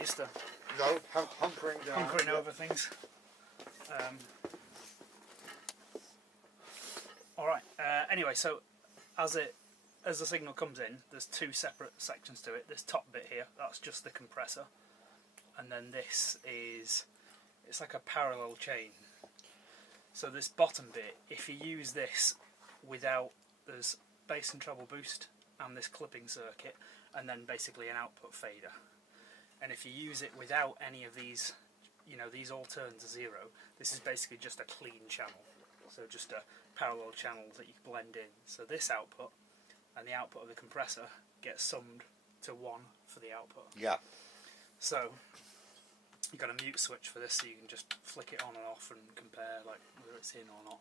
used to. No, hunkering down. Hunkering over things. Alright, anyway, so as the signal comes in, there's two separate sections to it. This top bit here, that's just the compressor. And then this is, it's like a parallel chain. So this bottom bit, if you use this without, there's bass and treble boost and this clipping circuit, and then basically an output fader. And if you use it without any of these, you know, these all turn to zero, this is basically just a clean channel. So just a parallel channel that you can blend in. So this output and the output of the compressor gets summed to 1 for the output. Yeah. So you've got a mute switch for this, so you can just flick it on and off and compare like whether it's in or not.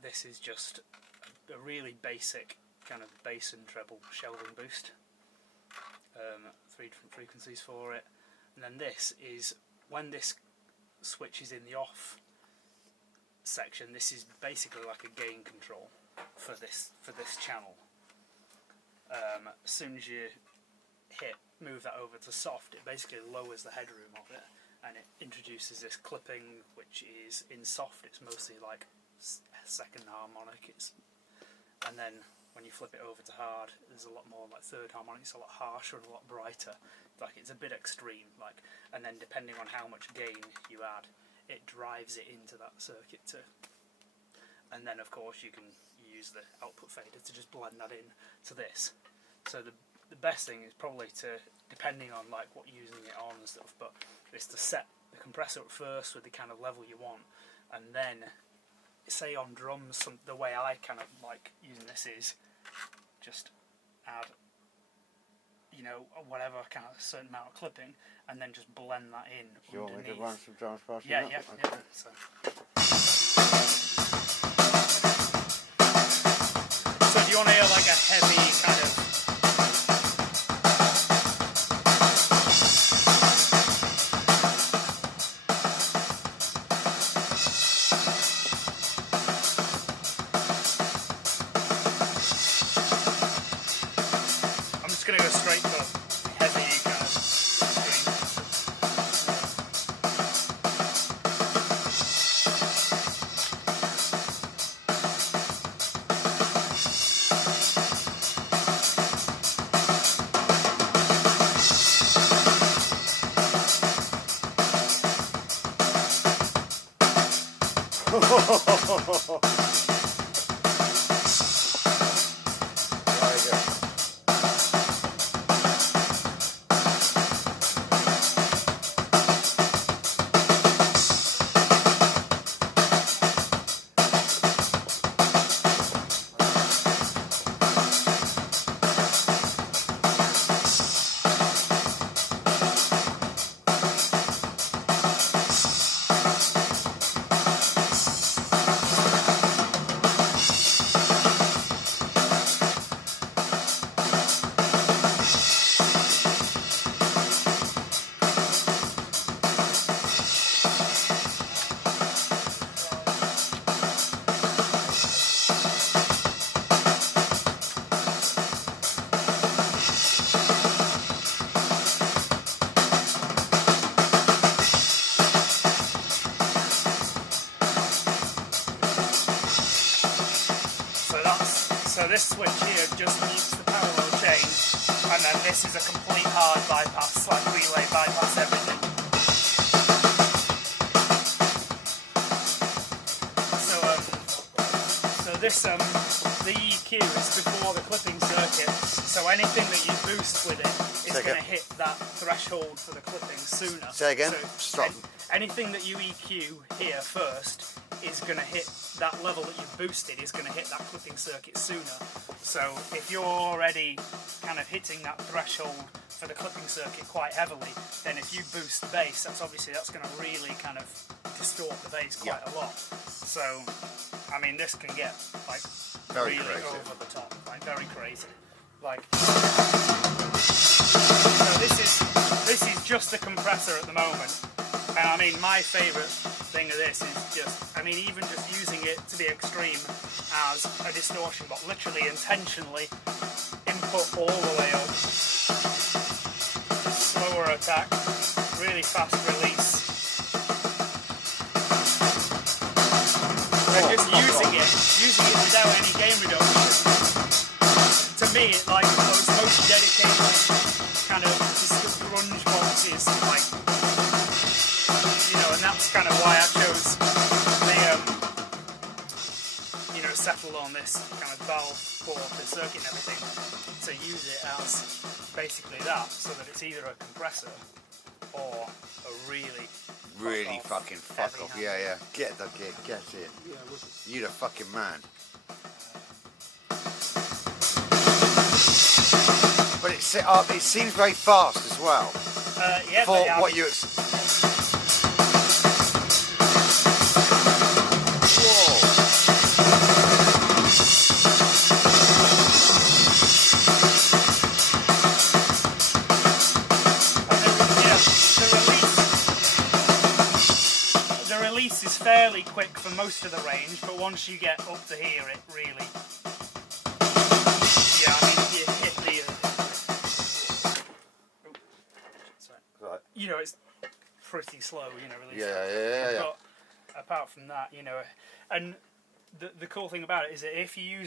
This is just a really basic kind of bass and treble shelving boost. 3 different frequencies for it, and then this is when this switch is in the off section. This is basically like a gain control for this channel. As soon as you move that over to soft, it basically lowers the headroom of it, and it introduces this clipping, which is in soft. It's mostly like second harmonic. And then when you flip it over to hard, there's a lot more like third harmonic. It's a lot harsher and a lot brighter. Like it's a bit extreme. Like, and then depending on how much gain you add, it drives it into that circuit too. And then of course you can use the output fader to just blend that in to this. So the best thing is probably to, depending on like what you're using it on and stuff, but is to set the compressor at first with the kind of level you want, and then say on drums, the way I kind of like using this is just add, you know, whatever kind of certain amount of clipping, and then just blend that in. Do you want me to run some drums past you? Yeah. Okay. So do you want to hear like a heavy kind of? Going to go straight for heavy kind of string. So this switch here just mutes the parallel chain, and then this is a complete hard bypass, like relay bypass everything. So this the EQ is before the clipping circuit. So anything that you boost with it is going to hit that threshold for the clipping sooner. Say again. So Stop. Anything that you EQ here first is going to hit that level that you've boosted, is going to hit that clipping circuit sooner. So if you're already kind of hitting that threshold for the clipping circuit quite heavily, then if you boost bass, that's going to really kind of distort the bass quite a lot. So I mean, this can get like very really crazy. over the top, like very crazy. Like, so this is just the compressor at the moment. And I mean, my favourite thing of this is just, I mean, even just using it to the extreme as a distortion box, literally intentionally input all the way up power attack, really fast release. And just using it without any gain reduction. To me, it like those most dedicated kind of just grunge boxes, like, you know, and that's kind of why I chose the settle on this kind of valve for the circuit and everything, to use it as basically that, so that it's either a compressor or a really fucking fuck off. Yeah, yeah. Get the gig, get it. Yeah, You the fucking man. But it seems very fast as well. Yeah, for what you is fairly quick for most of the range, but once you get up to here, it really, yeah, I mean, you hit the, right. you know, it's pretty slow, you know, release. Yeah. But apart from that, you know, and the cool thing about it is that if you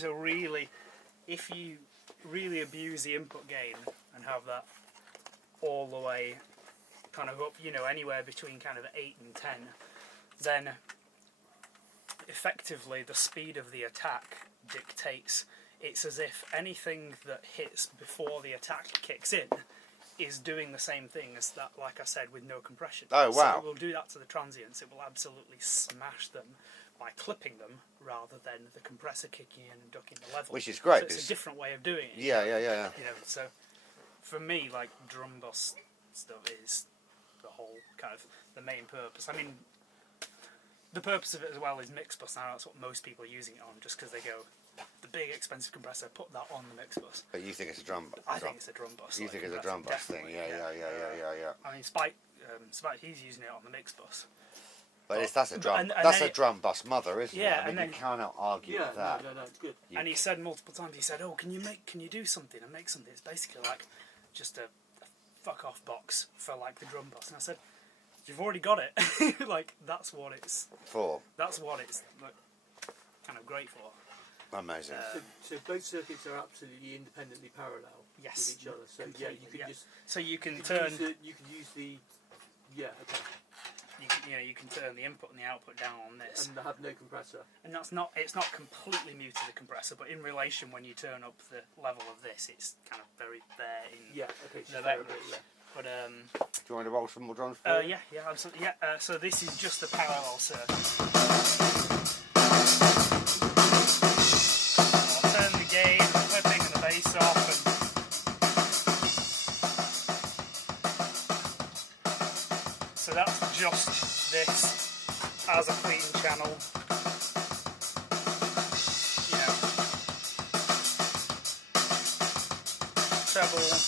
really abuse the input gain and have that all the way kind of up, you know, anywhere between kind of 8 and 10, then effectively the speed of the attack dictates. It's as if anything that hits before the attack kicks in is doing the same thing as that, like I said, with no compression. Oh, wow. So it will do that to the transients. It will absolutely smash them by clipping them rather than the compressor kicking in and ducking the level. Which is great. So it's a different way of doing it. Yeah. You know, so for me, like, drum bus stuff is the whole kind of the main purpose. I mean, the purpose of it as well is mix bus now. That's what most people are using it on, just because they go, the big expensive compressor, put that on the mix bus. But you think it's a drum bus? I think it's a drum bus. You think it's a drum bus thing? Yeah. I mean, Spike, he's using it on the mix bus. But that's a drum. and that's then a drum bus mother, isn't yeah, it? I mean, you cannot argue with that. No, it's good. And he said multiple times, he said, "Oh, can you do something and make something?" It's basically like just a fuck off box for like the drum bus. And I said, "You've already got it." Like, that's what it's For. That's what it's like, kind of great for. Amazing. So both circuits are absolutely independently parallel Yes, with each other. So yeah, you can just so you can you turn can use the okay. you can turn the input and the output down on this, And have no compressor. and it's not completely muted the compressor, but in relation when you turn up the level of this, it's kind of very there in Okay. the So back. yeah. But Do you want to roll some more drums? yeah, absolutely. Yeah, so this is just a parallel circuit. I'll turn the gain, the clipping, and the bass off, and so that's just this as a clean channel. You know, treble.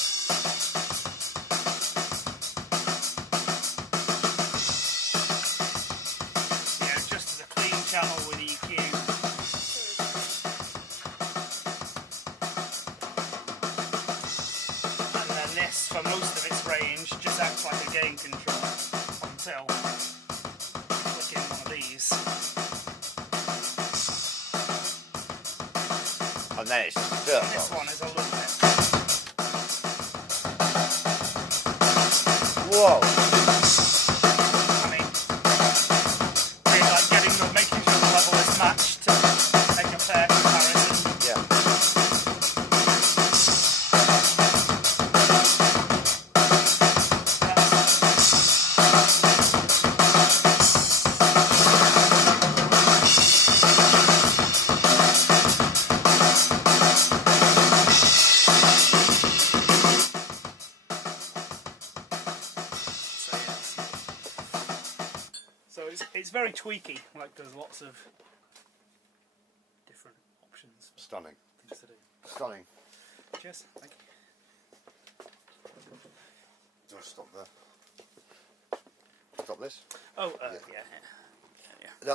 Channel with EQ. And then this, for most of its range, just acts like a gain control until clicking one of these. And then it's just a dirt And this box. one is a little bit. Whoa! I mean, really like making sure the level is matched to make a fair comparison. Yeah. So it's very tweaky. Like, there's lots of different options for Stunning. things to do. Stunning. Cheers. Thank you. Do you want to stop there? Stop this? Oh, Yeah. yeah.